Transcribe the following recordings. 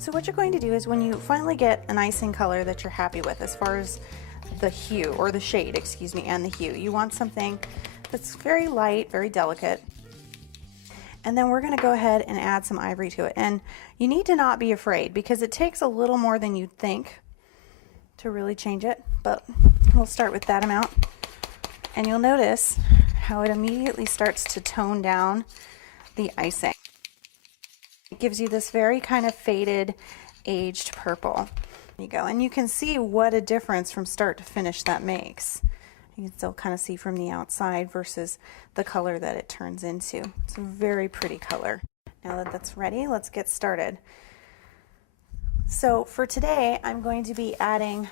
So what you're going to do is when you finally get an icing color that you're happy with as far as the hue, or the shade, excuse me, and the hue, you want something that's very light, very delicate. And then we're going to go ahead and add some ivory to it. And you need to not be afraid because it takes a little more than you'd think to really change it, but we'll start with that amount. And you'll notice how it immediately starts to tone down the icing. It gives you this very kind of faded, aged purple. There you go. And you can see what a difference from start to finish that makes. You can still kind of see from the outside versus the color that it turns into. It's a very pretty color. Now that that's ready, let's get started. So for today, I'm going to be adding,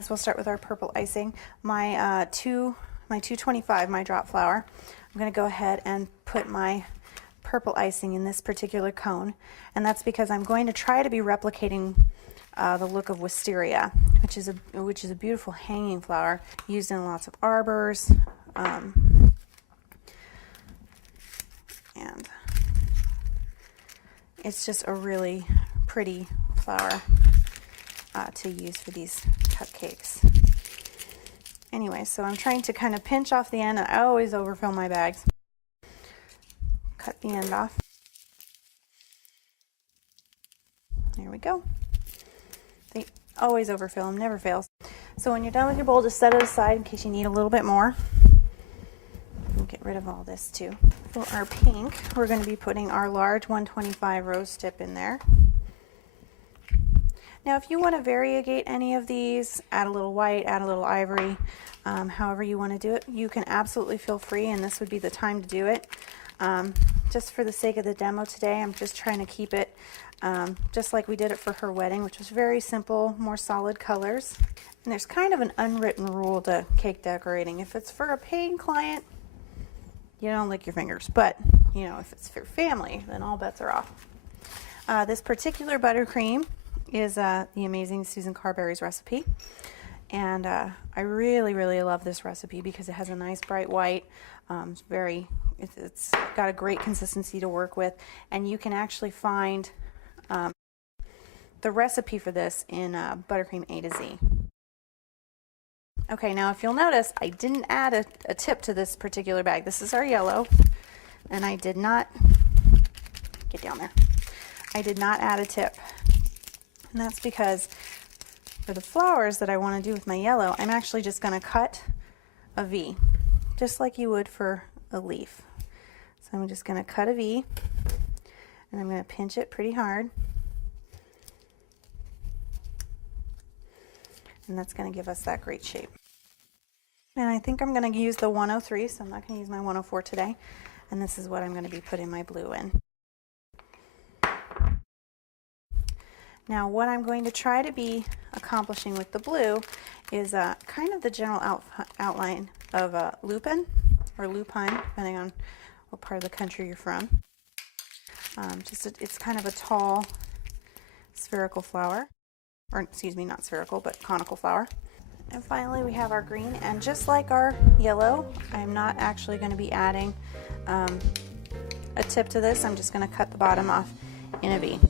so we'll start with our purple icing, my 225, my drop flower. I'm going to go ahead and put my purple icing in this particular cone, and that's because I'm going to try to be replicating the look of wisteria, which is a beautiful hanging flower used in lots of arbors, and it's just a really pretty flower to use for these cupcakes. Anyway, so I'm trying to kind of pinch off the end, and I always overfill my bags. Cut the end off. There we go. They always overfill them, never fails. So when you're done with your bowl, just set it aside in case you need a little bit more. We'll get rid of all this too. For our pink, we're going to be putting our large 125 rose tip in there. Now if you want to variegate any of these, add a little white, add a little ivory, however you want to do it, you can absolutely feel free, and this would be the time to do it. Just for the sake of the demo today, I'm just trying to keep it just like we did it for her wedding, which was very simple, more solid colors. And there's kind of an unwritten rule to cake decorating. If it's for a paying client, you don't lick your fingers. But, you know, if it's for family, then all bets are off. This particular buttercream is the amazing Susan Carberry's recipe. And I really, really love this recipe because it has a nice bright white. It's got a great consistency to work with, and you can actually find the recipe for this in Buttercream A to Z. Okay, now if you'll notice, I didn't add a tip to this particular bag. This is our yellow, and I did not, get down there, I did not add a tip. And that's because for the flowers that I want to do with my yellow, I'm actually just going to cut a V, just like you would for a leaf. So I'm just going to cut a V, and I'm going to pinch it pretty hard. And that's going to give us that great shape. And I think I'm going to use the 103, so I'm not going to use my 104 today. And this is what I'm going to be putting my blue in. Now what I'm going to try to be accomplishing with the blue is kind of the general outline of lupin or lupine, depending on what part of the country you're from. It's kind of a tall spherical flower, or excuse me, not spherical, but conical flower. And finally we have our green, and just like our yellow, I'm not actually going to be adding a tip to this. I'm just going to cut the bottom off in a V.